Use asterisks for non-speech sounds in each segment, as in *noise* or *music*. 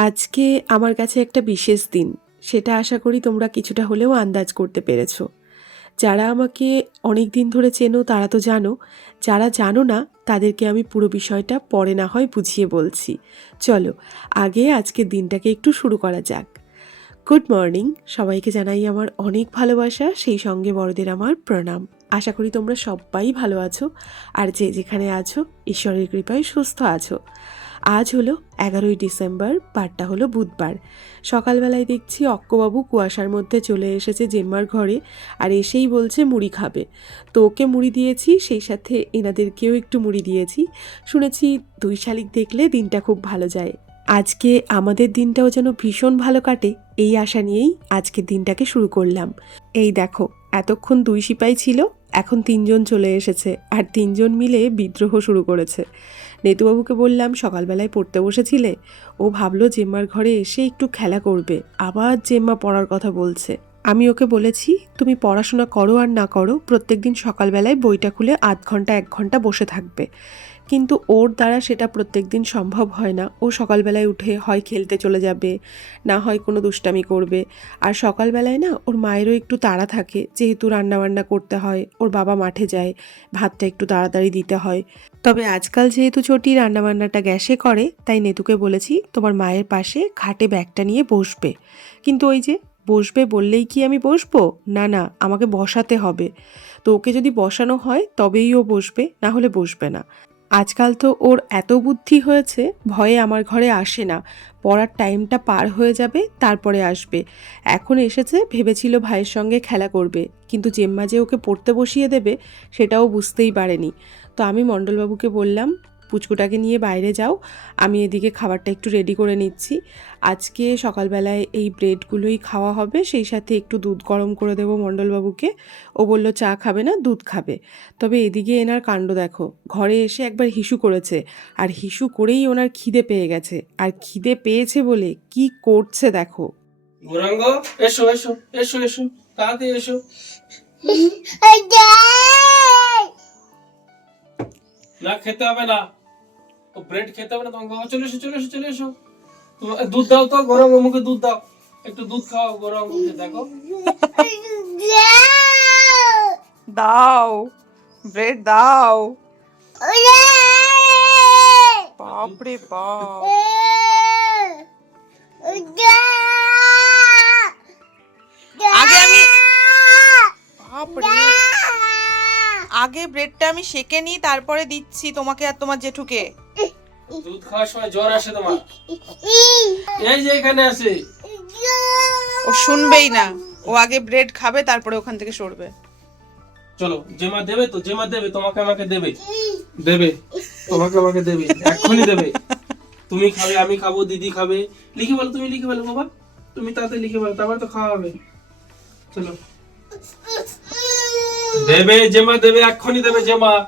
আজকে আমার কাছে একটা বিশেষ দিন। সেটা আশা করি তোমরা কিছুটা হলেও আন্দাজ করতে পেরেছ। যারা আমাকে অনেক দিন ধরে চেনো, তারা তো জানো। যারা জানো না, তাদেরকে আমি পুরো বিষয়টা পরে না হয় বুঝিয়ে বলছি। চলো, আগে আজকের দিনটাকে একটু শুরু করা যাক। Good morning. সবাইকে জানাই আমার অনেক ভালোবাসা, সেই সঙ্গে বড়দের আমার প্রণাম। আশা করি তোমরা সবাই ভালো আছো। আর যে যেখানে আছো, ঈশ্বরের কৃপায় সুস্থ আছো। আজ হলো এগারোই ডিসেম্বর, বারটা হলো বুধবার। সকালবেলায় দেখছি অক্কবাবু কুয়াশার মধ্যে চলে এসেছে জেম্মার ঘরে আর এসেই বলছে মুড়ি খাবে। তো ওকে মুড়ি দিয়েছি, সেই সাথে এনাদেরকেও একটু মুড়ি দিয়েছি। শুনেছি দুই শালিক দেখলে দিনটা খুব ভালো যায়। আজকে আমাদের দিনটাও যেন ভীষণ ভালো কাটে, এই আশা নিয়েই আজকের দিনটাকে শুরু করলাম। এই দেখো, এতক্ষণ দুই সিপাই ছিল এখন তিনজন চলে এসেছে আর তিনজন মিলে বিদ্রোহ শুরু করেছে। নেতুবাবুকে বললাম, সকালবেলায় পড়তে বসেছিলে? ও ভাবলো, জেম্মার ঘরে এসে একটু খেলা করবে, আবার জেম্মা পড়ার কথা বলছে। আমি ওকে বলেছি, তুমি পড়াশোনা করো আর না করো, প্রত্যেকদিন সকালবেলায় বইটা খুলে আধ ঘণ্টা, এক ঘণ্টা বসে থাকবে। কিন্তু ওর দ্বারা সেটা প্রত্যেক দিন সম্ভব হয় না। ও সকালবেলায় উঠে হয় খেলতে চলে যাবে, না হয় কোনো দুষ্টামি করবে। আর সকালবেলায় না ওর মায়েরও একটু তাড়া থাকে, যেহেতু রান্নাবান্না করতে হয়, ওর বাবা মাঠে যায়, ভাতটা একটু তাড়াতাড়ি দিতে হয়। তবে আজকাল যেহেতু চটি রান্নাবান্নাটা গ্যাসে করে, তাই নেতুকে বলেছি তোমার মায়ের পাশে খাটে ব্যাগটা নিয়ে বসবে। কিন্তু ওই যে, বসবে বললেই কি আমি বসবো? না না, আমাকে বসাতে হবে। তো ওকে যদি বসানো হয় তবেই ও বসবে, না হলে বসবে না। আজকাল তো ওর এত বুদ্ধি হয়েছে, ভয়ে আমার ঘরে আসে না। পড়ার টাইমটা পার হয়ে যাবে, তারপরে আসবে। এখন এসেছে, ভেবেছিল ভাইয়ের সঙ্গে খেলা করবে। কিন্তু জেম্মা যে ওকে পড়তে বসিয়ে দেবে, সেটাও বুঝতেই পারেনি। তো আমি মণ্ডলবাবুকে বললাম পুচকুটাকে নিয়ে বাইরে যাও। আমি এদিকে খাবারটা একটু রেডি করে নিচ্ছি। আজকে সকালবেলায় এই ব্রেডগুলোই খাওয়া হবে। সেই সাথে একটু দুধ গরম করে দেবো মণ্ডলবাবুকে। ও বলল চা খাবে না দুধ খাবে। তবে এদিকে এনার কাণ্ড দেখো। ঘরে এসে একবার হিসু করেছে। আর হিসু করেই ওনার খিদে পেয়ে গেছে। আর খিদে পেয়েছে বলে কি করছে দেখো। গৌরাঙ্গ এসো এসো এসো এসো তাড়াতাড়ি এসো। *laughs* না খেতে হবে না। ও ব্রেড খেতে হবে না তোমাকে বাবা চলে এসো চলে এসো চলে এসো। দুধ দাও তো, গরম মুখে দুধ দাও। একটু দুধ খাও, গরম দেখো। দাও ব্রেড দাও। বাপরে বাপ। আগে আমি বাপরে। আগে ব্রেডটা আমি সেকে নিই, তারপরে দিচ্ছি তোমাকে আর তোমার জেঠুকে। দুধ খাওয়ার সময় জ্বর আসে তোমার? এই যে এখানে আছে। ও শুনবেই না। ও আগে ব্রেড খাবে তারপরে ওখান থেকে সরবে। চলো জেমা দেবে তো? জেমা দেবে তোমাকে আমাকে দেবে। দেবে। তোমাকে আমাকে দেবে এক্ষুনি দেবে। তুমি খাবে আমি খাব দিদি খাবে। লিখে বলো তুমি লিখে বলো বাবা। তুমি তাড়াতাড়ি লিখে বলো তারপর তো খাওয়া হবে। চলো। দেবে জেমা দেবে এক্ষুনি দেবে জেমা।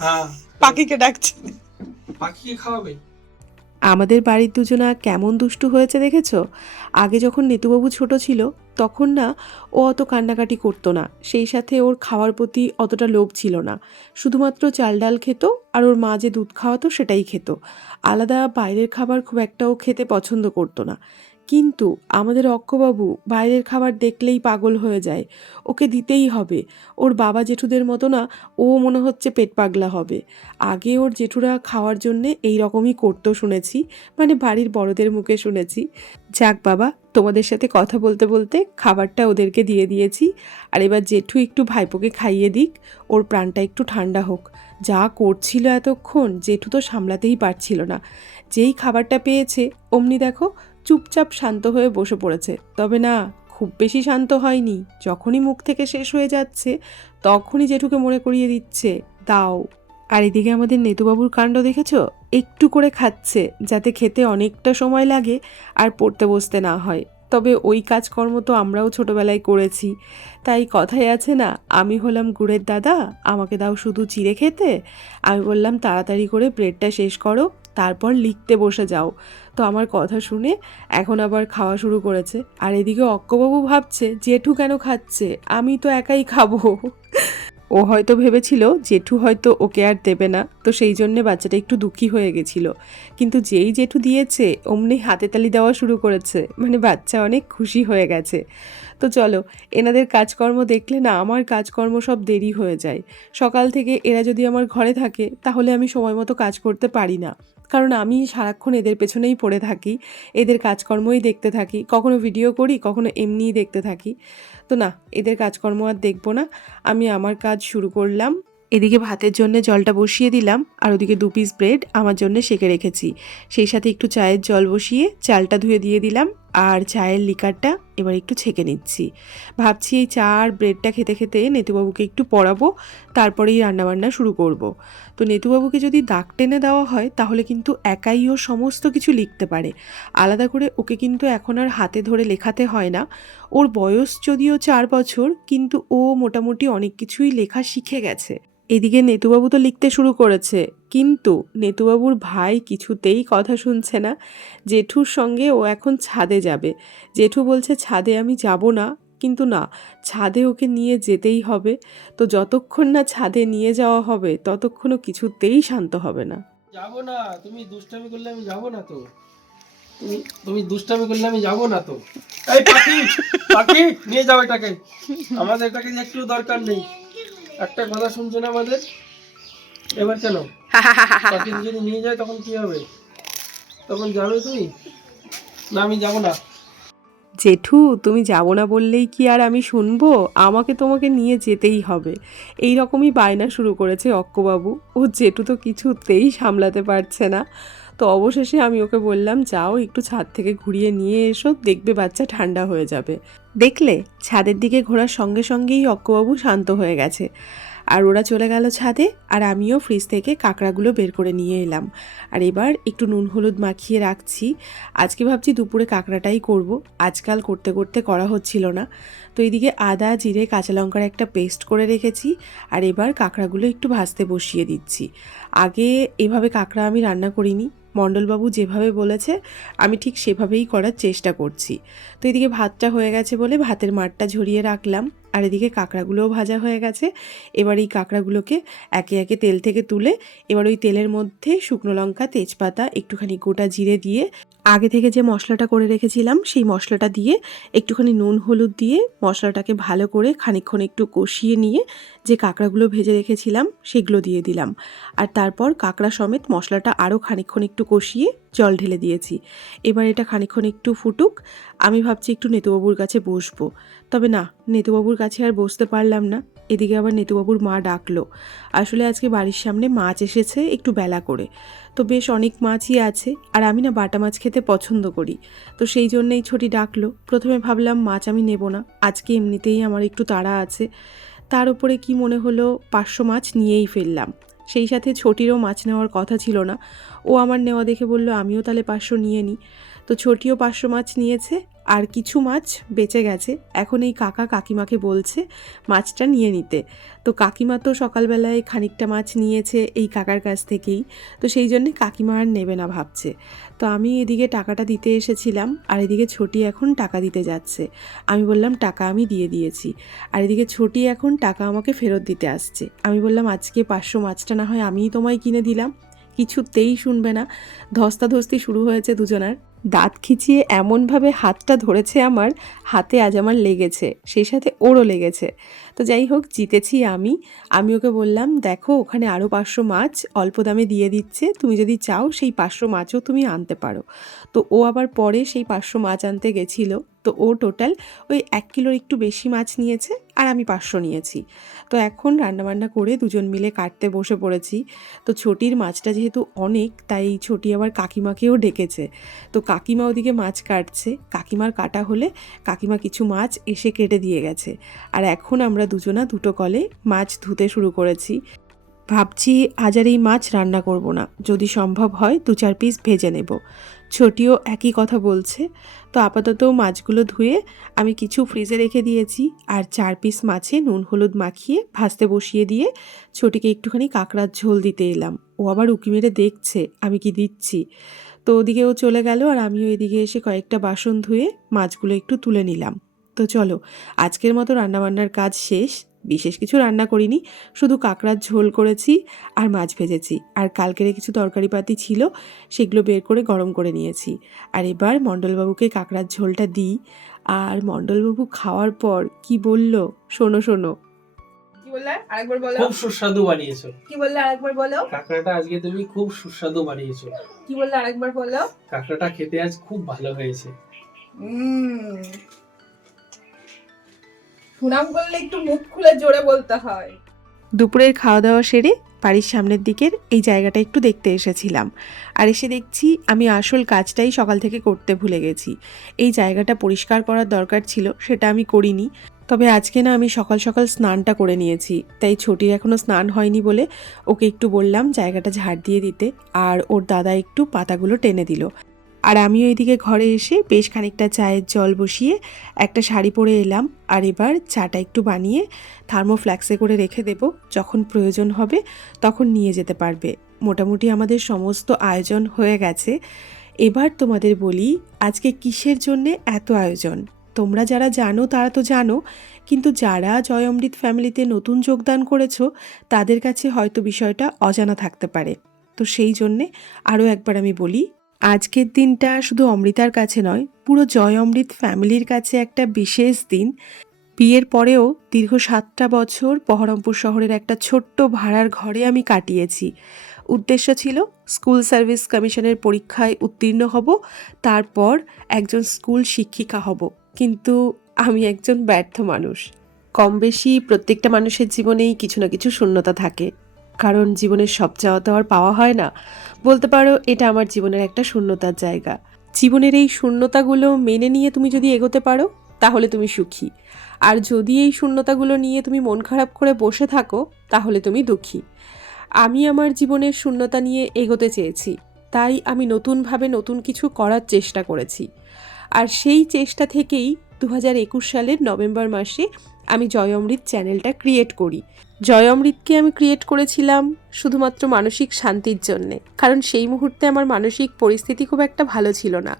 হ্যাঁ। পাখিকে ডাকছে। পাখিকে খাওয়াবে? আমাদের বাড়ির দুজনা কেমন দুষ্টু হয়েছে দেখেছ? আগে যখন নেতুবাবু ছোট ছিল, তখন না ও অত কান্নাকাটি করতো না। সেই সাথে ওর খাওয়ার প্রতি অতটা লোভ ছিল না। শুধুমাত্র চাল ডাল খেত আর ওর মা যে দুধ খাওয়াতো সেটাই খেত। আলাদা বাইরের খাবার খুব একটা ও খেতে পছন্দ করতো না। কিন্তু আমাদের অক্কবাবু বাইরের খাবার দেখলেই পাগল হয়ে যায়। ওকে দিতেই হবে। ওর বাবা জেঠুদের মতো না, ও মনে হচ্ছে পেট পাগলা হবে। আগে ওর জেঠুরা খাওয়ার জন্যে এই রকমই করতো শুনেছি মানে বাড়ির বড়দের মুখে শুনেছি। যাক বাবা, তোমাদের সাথে কথা বলতে বলতে খাবারটা ওদেরকে দিয়ে দিয়েছি। আর এবার জেঠু একটু ভাইপোকে খাইয়ে দিক, ওর প্রাণটা একটু ঠান্ডা হোক। যা করছিল এতক্ষণ জেঠু তো সামলাতেই পারছিল না। যেই খাবারটা পেয়েছে, অমনি দেখো চুপচাপ শান্ত হয়ে বসে পড়েছে। তবে না, খুব বেশি শান্ত হয়নি। যখনই মুখ থেকে শেষ হয়ে যাচ্ছে, তখনই জেঠুকে মনে করিয়ে দিচ্ছে, দাও। আর এদিকে আমাদের নেতুবাবুর কাণ্ড দেখেছ? একটু করে খাচ্ছে, যাতে খেতে অনেকটা সময় লাগে আর পড়তে বসতে না হয়। তবে ওই কাজকর্ম তো আমরাও ছোটবেলায় করেছি। তাই কথাই আছে না, আমি হলাম গুড়ের দাদা, আমাকে দাও শুধু চিড়ে খেতে। আমি বললাম, তাড়াতাড়ি করে ব্রেডটা শেষ করো তারপর লিখতে বসে যাও। তো আমার কথা শুনে এখন আবার খাওয়া শুরু করেছে। আর এদিকে অক্কবাবু ভাবছে, জেঠু কেন খাচ্ছে? আমি তো একাই খাব। ও হয়তো ভেবেছিল, জেঠু হয়তো ওকে আর দেবে না। তো সেই জন্যে বাচ্চাটা একটু দুঃখী হয়ে গেছিল। কিন্তু যেই জেঠু দিয়েছে, অমনি হাতে তালি দেওয়া শুরু করেছে। মানে বাচ্চা অনেক খুশি হয়ে গেছে। তো চলো, এনাদের কাজকর্ম দেখলে না আমার কাজকর্ম সব দেরি হয়ে যায়। সকাল থেকে এরা যদি আমার ঘরে থাকে, তাহলে আমি সময় মতো কাজ করতে পারি না। কারণ আমি সারাক্ষণ এদের পেছনেই পড়ে থাকি, এদের কাজকর্মই দেখতে থাকি, কখনো ভিডিও করি, কখনো এমনিই দেখতে থাকি। তো না, এদের কাজকর্ম আর দেখব না। আমি আমার কাজ শুরু করলাম। এদিকে ভাতের জন্য জলটা বসিয়ে দিলাম, আর ওদিকে দু পিস ব্রেড আমার জন্য সেকে রেখেছি। সেই সাথে একটু চায়ের জল বসিয়ে চালটা ধুয়ে দিয়ে দিলাম। আর চায়ের লিকারটা এবার একটু ছেঁকে নিচ্ছি। ভাবছি এই চা আর ব্রেডটা খেতে খেতে নেতুবাবুকে একটু পড়াবো, তারপরেই রান্নাবান্না শুরু করব। তো নেতুবাবুকে যদি দাগ টেনে দেওয়া হয়, তাহলে কিন্তু একাই ও সমস্ত কিছু লিখতে পারে। আলাদা করে ওকে কিন্তু এখন আর হাতে ধরে লেখাতে হয় না। ওর বয়স যদিও চার বছর, কিন্তু ও মোটামুটি অনেক কিছুই লেখা শিখে গেছে। এদিকে নেতুবাবু তো লিখতে শুরু করেছে, কিন্তু নেতুবাবুর ভাই কিছুতেই কথা শুনছে না। জেঠুর সঙ্গে ও এখন ছাদে যাবে। জেঠু বলছে, ছাদে আমি যাব না, কিন্তু না, ছাদে ওকে নিয়ে যেতেই হবে। তো যতক্ষণ না ছাদে নিয়ে যাওয়া হবে, ততক্ষণও কিছুতেই শান্ত হবে না। যাব না, তুমি দুষ্টামি করলে আমি যাব না তো? তুমি দুষ্টামি করলে আমি যাব না তো? এই পাখি পাখি, নিয়ে যাও এটাকে। আমাদের এটাকে একটু দরকার নেই। একটা কথা শুনছো না আমাদের? এবার কেন? *laughs* পাখি যদি নিয়ে যায় তখন কি হবে? তখন যাবে তুমি? না আমি যাব না। জেঠু তুমি যাব না বললেই কি আর আমি শুনব? আমাকে তোমাকে নিয়ে যেতেই হবে। এই রকমই বায়না শুরু করেছে অক্কবাবু। ও জেঠু তো কিছুতেই সামলাতে পারছে না। তো অবশেষে আমি ওকে বললাম, যাও একটু ছাদ থেকে ঘুরিয়ে নিয়ে এসো, দেখবে বাচ্চা ঠান্ডা হয়ে যাবে। দেখলে ছাদের দিকে ঘোরার সঙ্গে সঙ্গেই অক্কবাবু শান্ত হয়ে গেছে। আর ওরা চলে গেল ছাদে, আর আমিও ফ্রিজ থেকে কাঁকড়াগুলো বের করে নিয়ে এলাম। আর এবার একটু নুন হলুদ মাখিয়ে রাখছি। আজকে ভাবছি দুপুরে কাঁকড়াটাই করব। আজকাল করতে করতে করা হচ্ছিল না। তো এইদিকে আদা, জিরে, কাঁচা লঙ্কার একটা পেস্ট করে রেখেছি। আর এবার কাঁকড়াগুলো একটু ভাজতে বসিয়ে দিচ্ছি। আগে এভাবে কাঁকড়া আমি রান্না করিনি। মণ্ডলবাবু যেভাবে বলেছে, আমি ঠিক সেভাবেই করার চেষ্টা করছি। তো এদিকে ভাতটা হয়ে গেছে বলে ভাতের মাঠটা ঝরিয়ে রাখলাম। আর এদিকে কাঁকড়াগুলোও ভাজা হয়ে গেছে। এবার এই কাঁকড়াগুলোকে একে একে তেল থেকে তুলে এবার ওই তেলের মধ্যে শুকনো লঙ্কা, তেজপাতা, একটুখানি গোটা জিরে দিয়ে আগে থেকে যে মশলাটা করে রেখেছিলাম সেই মশলাটা দিয়ে একটুখানি নুন, হলুদ দিয়ে মশলাটাকে ভালো করে খানিকক্ষণ একটু কষিয়ে নিয়ে যে কাঁকড়াগুলো ভেজে রেখেছিলাম সেগুলো দিয়ে দিলাম। আর তারপর কাঁকড়া সমেত মশলাটা আরও খানিকক্ষণ একটু কষিয়ে জল ঢেলে দিয়েছি। এবার এটা খানিকক্ষণ একটু ফুটুক, আমি ভাবছি একটু নেতুবাবুর কাছে বসবো। তবে না, নেতুবাবুর কাছে আর বসতে পারলাম না। এদিকে আবার নেতুবাবুর মা ডাকলো। আসলে আজকে বাড়ির সামনে মাছ এসেছে একটু বেলা করে। তো বেশ অনেক মাছই আছে, আর আমি না বাটা মাছ খেতে পছন্দ করি। তো সেই জন্যেই ছুটি ডাকলো। প্রথমে ভাবলাম মাছ আমি নেব না, আজকে এমনিতেই আমার একটু তাড়া আছে। তার উপরে কি মনে হলো, পাঁচশো মাছ নিয়েই ফেললাম। সেই সাথে ছোটিরও মাছ নেওয়ার কথা ছিল না। ও আমার নেওয়া দেখে বলল, আমিও তাহলে পাঁচশো নিয়ে নিই তো ছোটিও পাঁচশো মাছ নিয়েছে আর কিছু মাছ বেঁচে গেছে। এখন এই কাকা কাকিমাকে বলছে মাছটা নিয়ে নিতে। তো কাকিমা তো সকালবেলায় খানিকটা মাছ নিয়েছে এই কাকার কাছ থেকেই। তো সেই জন্যে কাকিমা আর নেবে না ভাবছে। তো আমি এদিকে টাকাটা দিতে এসেছিলাম আর এদিকে ছোটি এখন টাকা দিতে যাচ্ছে। আমি বললাম, টাকা আমি দিয়ে দিয়েছি। আর এদিকে ছোটি এখন টাকা আমাকে ফেরত দিতে আসছে। আমি বললাম, আজকে পাঁচশো মাছটা না হয় আমিই তোমায় কিনে দিলাম। কিছুতেই শুনবে না। ধস্তাধস্তি শুরু হয়েছে দুজনার। দাঁত খিচিয়ে এমনভাবে হাতটা ধরেছে আমার হাতে আজ আমার লেগেছে সেই সাথে ওরও লেগেছে। তো যাই হোক, জিতেছি আমি। আমি ওকে বললাম, দেখো, ওখানে আরও পাঁচশো মাছ অল্প দামে দিয়ে দিচ্ছে। তুমি যদি চাও, সেই পাঁচশো মাছও তুমি আনতে পারো। তো ও আবার পরে সেই পাঁচশো মাছ আনতে গেছিল। তো ও টোটাল ওই এক কিলোর একটু বেশি মাছ নিয়েছে আর আমি পাঁচশো নিয়েছি। তো এখন রান্নাবান্না করে দুজন মিলে কাটতে বসে পড়েছি। তো ছোটির মাছটা যেহেতু অনেক, তাই ছোটি আবার কাকিমাকেও ডেকেছে। তো কাকিমা ওদিকে মাছ কাটছে। কাকিমার কাটা হলে কাকিমা কিছু মাছ এসে কেটে দিয়ে গেছে। আর এখন আমরা দুজনা দুটো কলে মাছ ধুতে শুরু করেছি। ভাবছি আজ আর এই মাছ রান্না করব না। যদি সম্ভব হয় দু চার পিস ভেজে নেব। ছোটিও একই কথা বলছে। তো আপাতত মাছগুলো ধুয়ে আমি কিছু ফ্রিজে রেখে দিয়েছি আর চার পিস মাছে নুন হলুদ মাখিয়ে ভাজতে বসিয়ে দিয়ে ছোটিকে একটুখানি কাঁকড়ার ঝোল দিতে এলাম। ও আবার উকি মেরে দেখছে, আমি কি দিচ্ছি? তো ওদিকে ও চলে গেল আর আমিও এদিকে এসে কয়েকটা বাসন ধুয়ে মাছগুলো একটু তুলে নিলাম। তো চলো আজকের মতো রান্নাবান্নার কাজ শেষ। বিশেষ কিছু রান্না করিনি শুধু কাঁকড়ার ঝোল করেছি আর মাছ ভেজেছি। আর কালকের কিছু তরকারিপাতি ছিল সেগুলো বের করে গরম করে নিয়েছি। আর এবার মণ্ডলবাবুকে কাঁকড়ার ঝোলটা দিই। আর মণ্ডলবাবু খাওয়ার পর কি বলল শোনো শোনো। কি বললে? আরেকবার বলো। খুব সুস্বাদু বানিয়েছো। কি বললে? আরেকবার বলো। কাঁকড়াটা আজকে তুমি খুব সুস্বাদু বানিয়েছো। কি বললে? আরেকবার বলো। কাঁকড়াটা খেতে আজ খুব ভালো হয়েছে। হুম সুনাম একটু মুখ খুলে জোরে বলতে হয়। দুপুরের খাওয়া দাওয়া সেরে বাড়ির সামনের দিকের এই জায়গাটা একটু দেখতে এসেছিলাম। আর এসে দেখছি আমি আসল কাজটাই সকাল থেকে করতে ভুলে গেছি। এই জায়গাটা পরিষ্কার করার দরকার ছিল, সেটা আমি করিনি। তবে আজকে না আমি সকাল সকাল স্নানটা করে নিয়েছি, তাই ছোটির এখনও স্নান হয়নি বলে ওকে একটু বললাম জায়গাটা ঝাড় দিয়ে দিতে। আর ওর দাদা একটু পাতাগুলো টেনে দিল। আর আমিও এদিকে ঘরে এসে বেশ খানিকটা চায়ের জল বসিয়ে একটা শাড়ি পরে এলাম। আর এবার চাটা একটু বানিয়ে থার্মোফ্ল্যাক্সে করে রেখে দেব। যখন প্রয়োজন হবে তখন নিয়ে যেতে পারবে। মোটামুটি আমাদের সমস্ত আয়োজন হয়ে গেছে। এবার তোমাদের বলি, আজকে কিসের জন্যে এত আয়োজন? তোমরা যারা জানো তারা তো জানো, কিন্তু যারা জয় অমৃত ফ্যামিলিতে নতুন যোগদান করেছ, তাদের কাছে হয়তো বিষয়টা অজানা থাকতে পারে। তো সেই জন্যে আরও একবার আমি বলি আজকের দিনটা শুধু অমৃতার কাছে নয়, পুরো জয় অমৃত ফ্যামিলির কাছে একটা বিশেষ দিন। বিয়ের পরেও দীর্ঘ সাতটা বছর বহরমপুর শহরের একটা ছোট্ট ভাড়ার ঘরে আমি কাটিয়েছি। উদ্দেশ্য ছিল স্কুল সার্ভিস কমিশনের পরীক্ষায় উত্তীর্ণ হব, তারপর একজন স্কুল শিক্ষিকা হব। কিন্তু আমি একজন ব্যর্থ মানুষ। কম বেশি প্রত্যেকটা মানুষের জীবনেই কিছু না কিছু শূন্যতা থাকে। কারণ জীবনের সব চাওয়া তো আর পাওয়া হয় না। বলতে পারো, এটা আমার জীবনের একটা শূন্যতার জায়গা। জীবনের এই শূন্যতাগুলো মেনে নিয়ে তুমি যদি এগোতে পারো, তাহলে তুমি সুখী। আর যদি এই শূন্যতাগুলো নিয়ে তুমি মন খারাপ করে বসে থাকো, তাহলে তুমি দুঃখী। আমি আমার জীবনের শূন্যতা নিয়ে এগোতে চেয়েছি। তাই আমি নতুনভাবে নতুন কিছু করার চেষ্টা করেছি। আর সেই চেষ্টা থেকেই দু হাজার একুশ সালের নভেম্বর মাসে আমি জয় অমৃত চ্যানেলটা ক্রিয়েট করি। জয় অমৃতকে আমি ক্রিয়েট করেছিলাম শুধুমাত্র মানসিক শান্তির জন্যে। কারণ সেই মুহূর্তে আমার মানসিক পরিস্থিতি খুব একটা ভালো ছিল না।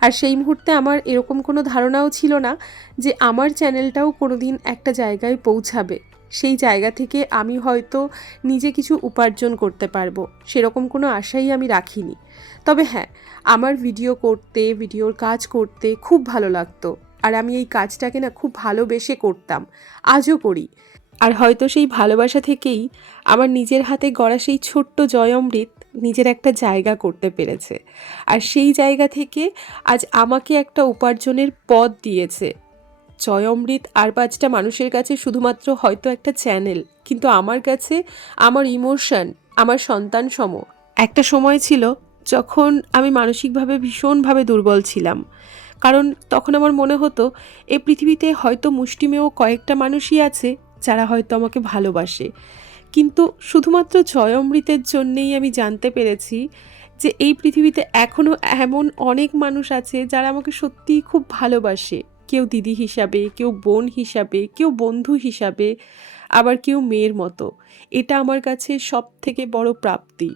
আর সেই মুহূর্তে আমার এরকম কোনো ধারণাও ছিল না যে আমার চ্যানেলটাও কোনো দিন একটা জায়গায় পৌঁছাবে। সেই জায়গা থেকে আমি হয়তো নিজে কিছু উপার্জন করতে পারব, সেরকম কোনো আশাই আমি রাখিনি। তবে হ্যাঁ আমার ভিডিও করতে ভিডিওর কাজ করতে খুব ভালো লাগতো। আর আমি এই কাজটাকে না খুব ভালোবেসে করতাম। আজও করি। আর হয়তো সেই ভালোবাসা থেকেই আমার নিজের হাতে গড়া সেই ছোট্ট জয় অমৃত নিজের একটা জায়গা করতে পেরেছে। আর সেই জায়গা থেকে আজ আমাকে একটা উপার্জনের পথ দিয়েছে। জয় অমৃত আর পাঁচটা মানুষের কাছে শুধুমাত্র হয়তো একটা চ্যানেল, কিন্তু আমার কাছে আমার ইমোশন, আমার সন্তান সম একটা সময় ছিল যখন আমি মানসিকভাবে ভীষণভাবে দুর্বল ছিলাম, কারণ তখন আমার মনে হতো, এ পৃথিবীতে হয়তো মুষ্টিমেয় কয়েকটা মানুষই আছে যারা হয়তো আমাকে ভালোবাসে। কিন্তু শুধুমাত্র জয় অমৃতের জন্যেই আমি জানতে পেরেছি যে এই পৃথিবীতে এখনও এমন অনেক মানুষ আছে যারা আমাকে সত্যিই খুব ভালোবাসে। কেউ দিদি হিসাবে, কেউ বোন হিসাবে, কেউ বন্ধু হিসাবে, আবার কেউ মেয়ের মতো। এটা আমার কাছে সব থেকে বড় প্রাপ্তি।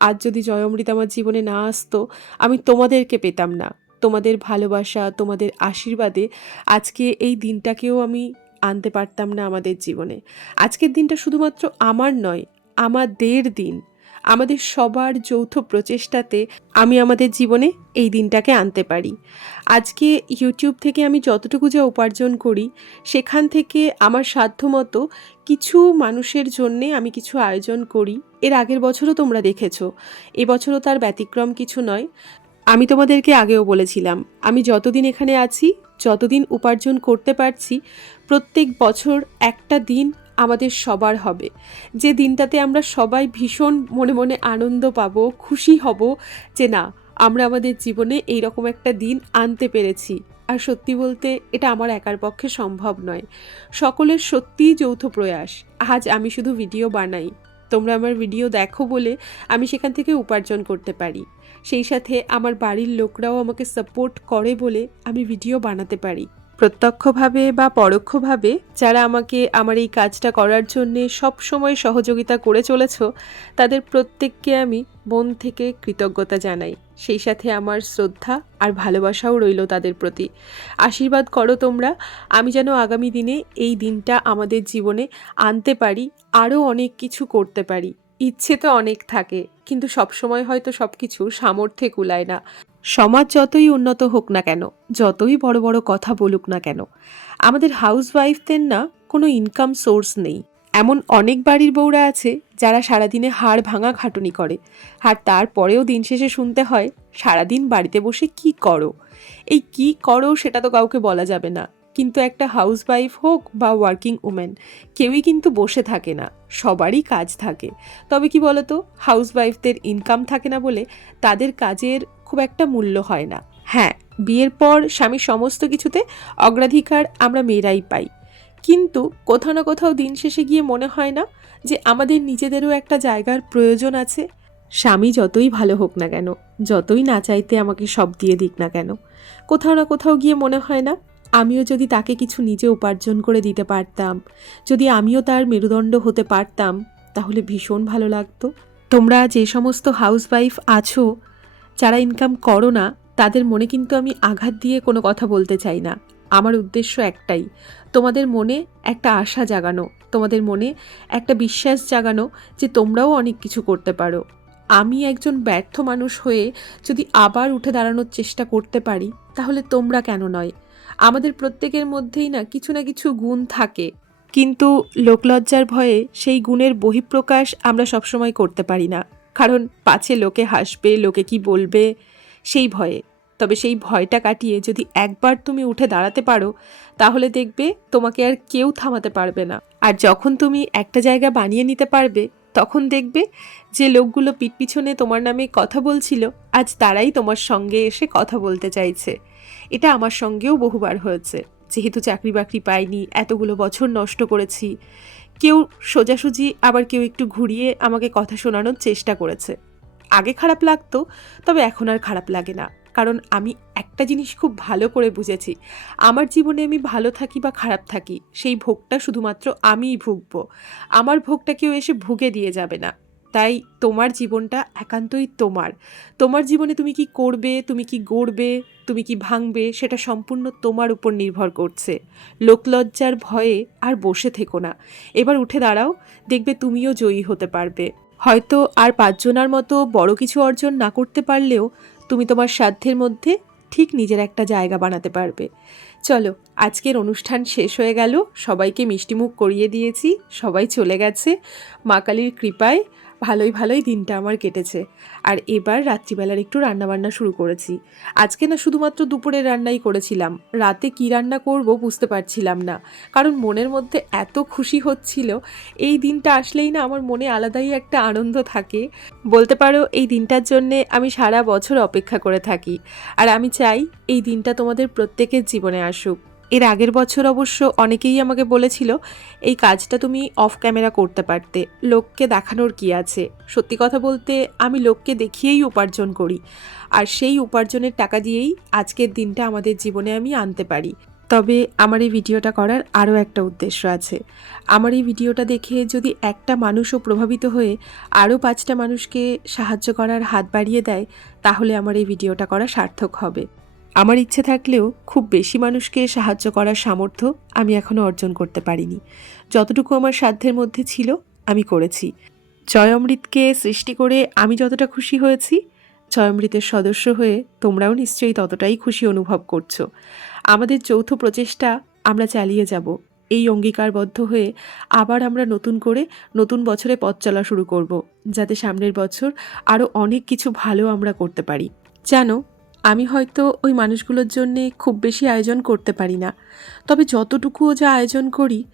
আজ যদি জয় অমৃত আমার জীবনে না আসতো, আমি তোমাদেরকে পেতাম না। তোমাদের ভালোবাসা, তোমাদের আশীর্বাদে আজকে এই দিনটাকেও আমি আনতে পারতাম না আমাদের জীবনে। আজকের দিনটা শুধুমাত্র আমার নয়, আমাদের দিন। আমাদের সবার যৌথ প্রচেষ্টাতে আমি আমাদের জীবনে এই দিনটাকে আনতে পারি। আজকে ইউটিউব থেকে আমি যতটুকু যা উপার্জন করি, সেখান থেকে আমার সাধ্যমতো কিছু মানুষের জন্যে আমি কিছু আয়োজন করি। এর আগের বছরও তোমরা দেখেছ। এবছরও তার ব্যতিক্রম কিছু নয়। আমি তোমাদেরকে আগেও বলেছিলাম, আমি যতদিন এখানে আছি, যতদিন উপার্জন করতে পারছি প্রত্যেক বছর একটা দিন আমাদের সবার হবে। যে দিনটাতে আমরা সবাই ভীষণ মনে মনে আনন্দ পাবো, খুশি হব যে না, আমরা আমাদের জীবনে এই রকম একটা দিন আনতে পেরেছি। আর সত্যি বলতে এটা আমার একার পক্ষে সম্ভব নয়। সকলের সত্যিই যৌথ প্রয়াস। আজ আমি শুধু ভিডিও বানাই। তোমরা আমার ভিডিও দেখো বলে আমি সেখান থেকে উপার্জন করতে পারি। সেই সাথে আমার বাড়ির লোকরাও আমাকে সাপোর্ট করে বলে আমি ভিডিও বানাতে পারি। প্রত্যক্ষভাবে বা পরোক্ষভাবে যারা আমাকে আমার এই কাজটা করার জন্যে সব সময় সহযোগিতা করে চলেছ, তাদের প্রত্যেককে আমি মন থেকে কৃতজ্ঞতা জানাই। সেই সাথে আমার শ্রদ্ধা আর ভালোবাসাও রইল তাদের প্রতি। আশীর্বাদ করো তোমরা, আমি যেন আগামী দিনে এই দিনটা আমাদের জীবনে আনতে পারি, আরও অনেক কিছু করতে পারি। ইচ্ছে তো অনেক থাকে, কিন্তু সবসময় হয়তো সব কিছু সামর্থ্যে কুলায় না। সমাজ যতই উন্নত হোক না কেন, যতই বড় বড় কথা বলুক না কেন, আমাদের হাউস ওয়াইফদের না কোনো ইনকাম সোর্স নেই। এমন অনেক বাড়ির বউরা আছে, যারা সারাদিনে হাড় ভাঙা খাটুনি করে। আর তারপরেও দিন শেষে শুনতে হয়, সারাদিন বাড়িতে বসে কি করো? এই কি করো সেটা তো কাউকে বলা যাবে না। কিন্তু একটা হাউস ওয়াইফ হোক বা ওয়ার্কিং উমেন কেউই কিন্তু বসে থাকে না, সবারই কাজ থাকে। তবে কি বলতো হাউস ওয়াইফদের ইনকাম থাকে না বলে তাদের কাজের খুব একটা মূল্য হয় না। হ্যাঁ বিয়ের পর স্বামীর সমস্ত কিছুতে অগ্রাধিকার আমরা মেয়েরাই পাই। কিন্তু কোথাও না কোথাও দিন শেষে গিয়ে মনে হয় না যে আমাদের নিজেদেরও একটা জায়গার প্রয়োজন আছে। স্বামী যতই ভালো হোক না কেন, যতই না চাইতে আমাকে সব দিয়ে দিক না কেন, কোথাও না কোথাও গিয়ে মনে হয় না আমিও যদি তাকে কিছু নিজে উপার্জন করে দিতে পারতাম, যদি আমিও তার মেরুদণ্ড হতে পারতাম, তাহলে ভীষণ ভালো লাগতো। তোমরা যে সমস্ত হাউস ওয়াইফ আছো, যারা ইনকাম করো না, তাদের মনে কিন্তু আমি আঘাত দিয়ে কোনো কথা বলতে চাই না। আমার উদ্দেশ্য একটাই, তোমাদের মনে একটা আশা জাগানো, তোমাদের মনে একটা বিশ্বাস জাগানো যে তোমরাও অনেক কিছু করতে পারো। আমি একজন ব্যর্থ মানুষ হয়ে যদি আবার উঠে দাঁড়ানোর চেষ্টা করতে পারি, তাহলে তোমরা কেন নয়? আমাদের প্রত্যেকের মধ্যেই না কিছু না কিছু গুণ থাকে। কিন্তু লোকলজ্জার ভয়ে সেই গুণের বহিঃপ্রকাশ আমরা সবসময় করতে পারি না। কারণ পাছে লোকে হাসবে, লোকে কি বলবে, সেই ভয়ে। তবে সেই ভয়টা কাটিয়ে যদি একবার তুমি উঠে দাঁড়াতে পারো, তাহলে দেখবে তোমাকে আর কেউ থামাতে পারবে না। আর যখন তুমি একটা জায়গা বানিয়ে নিতে পারবে তখন দেখবে যে লোকগুলো পিঠ পিছনে তোমার নামে কথা বলছিল, আজ তারাই তোমার সঙ্গে এসে কথা বলতে চাইছে। এটা আমার সঙ্গেও বহুবার হয়েছে। যেহেতু চাকরি বাকরি পাইনি, এতগুলো বছর নষ্ট করেছি, কেউ সোজাসুজি আবার কেউ একটু ঘুরিয়ে আমাকে কথা শোনানোর চেষ্টা করেছে। আগে খারাপ লাগতো, তবে এখন আর খারাপ লাগে না। কারণ আমি একটা জিনিস খুব ভালো করে বুঝেছি। আমার জীবনে আমি ভালো থাকি বা খারাপ থাকি, সেই ভোগটা শুধুমাত্র আমিই ভুগবো। আমার ভোগটা কেউ এসে ভুগে দিয়ে যাবে না। তাই তোমার জীবনটা একান্তই তোমার। তোমার জীবনে তুমি কি করবে, তুমি কি গড়বে, তুমি কি ভাঙবে, সেটা সম্পূর্ণ তোমার উপর নির্ভর করছে। লোকলজ্জার ভয়ে আর বসে থেকো না। এবার উঠে দাঁড়াও, দেখবে তুমিও জয়ী হতে পারবে। হয়তো আর পাঁচজনার মতো বড় কিছু অর্জন না করতে পারলেও তুমি তোমার সাধ্যের মধ্যে ঠিক নিজের একটা জায়গা বানাতে পারবে। চলো, আজকের অনুষ্ঠান শেষ হয়ে গেল। সবাইকে মিষ্টিমুখ করিয়ে দিয়েছি। সবাই চলে গেছে। মা কালীর কৃপায় ভালোই ভালোই দিনটা আমার কেটেছে। আর এবার রাত্রিবেলার একটু রান্নাবান্না শুরু করেছি। আজকে না শুধুমাত্র দুপুরের রান্নাই করেছিলাম। রাতে কি রান্না করব বুঝতে পারছিলাম না। কারণ মনের মধ্যে এত খুশি হচ্ছিল, এই দিনটা আসলেই না আমার মনে আলাদাই একটা আনন্দ থাকে। বলতে পারো, এই দিনটার জন্যে আমি সারা বছর অপেক্ষা করে থাকি। আর আমি চাই এই দিনটা তোমাদের প্রত্যেকের জীবনে আসুক। এর আগের বছর অবশ্য অনেকেই আমাকে বলেছিল, এই কাজটা তুমি অফ ক্যামেরা করতে পারতে। লোককে দেখানোর কি আছে? সত্যি কথা বলতে, আমি লোককে দেখিয়েই উপার্জন করি। আর সেই উপার্জনের টাকা দিয়েই আজকের দিনটা আমাদের জীবনে আমি আনতে পারি। তবে আমার এই ভিডিওটা করার আরও একটা উদ্দেশ্য আছে। আমার এই ভিডিওটা দেখে যদি একটা মানুষও প্রভাবিত হয়ে আরও পাঁচটা মানুষকে সাহায্য করার হাত বাড়িয়ে দেয়, তাহলে আমার এই ভিডিওটা করা সার্থক হবে। আমার ইচ্ছে থাকলেও খুব বেশি মানুষকে সাহায্য করার সামর্থ্য আমি এখনও অর্জন করতে পারিনি। যতটুকু আমার সাধ্যের মধ্যে ছিল, আমি করেছি। জয় অমৃতকে সৃষ্টি করে আমি যতটা খুশি হয়েছি জয় অমৃতের সদস্য হয়ে তোমরাও নিশ্চয়ই ততটাই খুশি অনুভব করছ। আমাদের যৌথ প্রচেষ্টা, আমরা চালিয়ে যাব। এই অঙ্গীকারবদ্ধ হয়ে আবার আমরা নতুন করে নতুন বছরে পথ চলা শুরু করব, যাতে সামনের বছর আরও অনেক কিছু ভালো আমরা করতে পারি। জানো আমি হয়তো ওই মানুষগুলোর জন্যে খুব বেশি আয়োজন করতে পারি না। তবে যতটুকুও যা আয়োজন করি,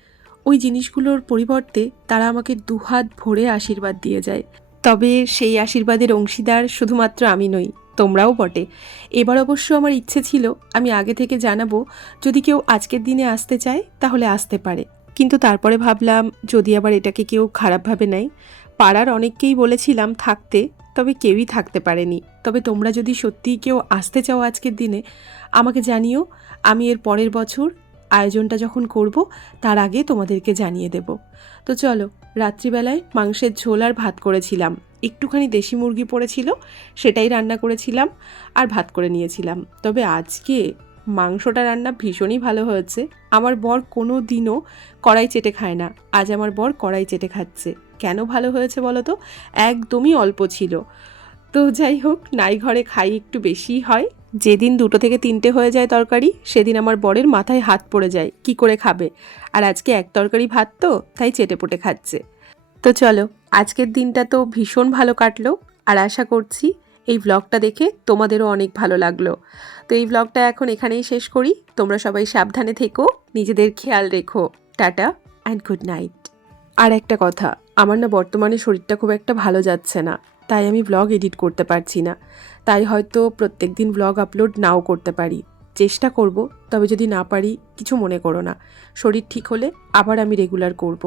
ওই জিনিসগুলোর পরিবর্তে তারা আমাকে দুহাত ভরে আশীর্বাদ দিয়ে যায়। তবে সেই আশীর্বাদের অংশীদার শুধুমাত্র আমি নই, তোমরাও বটে। এবার অবশ্য আমার ইচ্ছে ছিল, আমি আগে থেকে জানাব, যদি কেউ আজকের দিনে আসতে চায়, তাহলে আসতে পারে। কিন্তু তারপরে ভাবলাম, যদি আবার এটাকে কেউ খারাপভাবে নেয়, পাড়ার অনেককেই বলেছিলাম থাকতে তবে কেউই থাকতে পারেনি। তবে তোমরা যদি সত্যিই কেউ আসতে চাও আজকের দিনে, আমাকে জানিও, আমি এর পরের বছর আয়োজনটা যখন করব, তার আগে তোমাদেরকে জানিয়ে দেব। তো চলো, রাত্রিবেলায় মাংসের ঝোল আর ভাত করেছিলাম। একটুখানি দেশি মুরগি পড়েছিল, সেটাই রান্না করেছিলাম আর ভাত করে নিয়েছিলাম। তবে আজকে মাংসটা রান্না ভীষণই ভালো হয়েছে। আমার বর কোনো দিনও কড়াই চেটে খায় না। আজ আমার বর কড়াই চেটে খাচ্ছে। কেন ভালো হয়েছে বলো তো? একদমই অল্প ছিল। তো যাই হোক, নাই ঘরে খাই একটু বেশিই হয়। যেদিন দুটো থেকে তিনটে হয়ে যায় তরকারি, সেদিন আমার বরের মাথায় হাত পড়ে যায়, কি করে খাবে? আর আজকে এক তরকারি ভাত তো, তাই চেটে পুটে খাচ্ছে। তো চলো, আজকের দিনটা তো ভীষণ ভালো কাটলো, আর আশা করছি এই ব্লগটা দেখে তোমাদেরও অনেক ভালো লাগল। তো এই ব্লগটা এখন এখানেই শেষ করি। তোমরা সবাই সাবধানে থেকো, নিজেদের খেয়াল রেখো। টাটা অ্যান্ড গুড নাইট আর একটা কথা আমার না বর্তমানে শরীরটা খুব একটা ভালো যাচ্ছে না, তাই আমি ব্লগ এডিট করতে পারছি না। তাই হয়তো প্রত্যেক দিন ব্লগ আপলোড নাও করতে পারি। চেষ্টা করব, তবে যদি না পারি, কিছু মনে করো না। শরীর ঠিক হলে আবার আমি রেগুলার করব।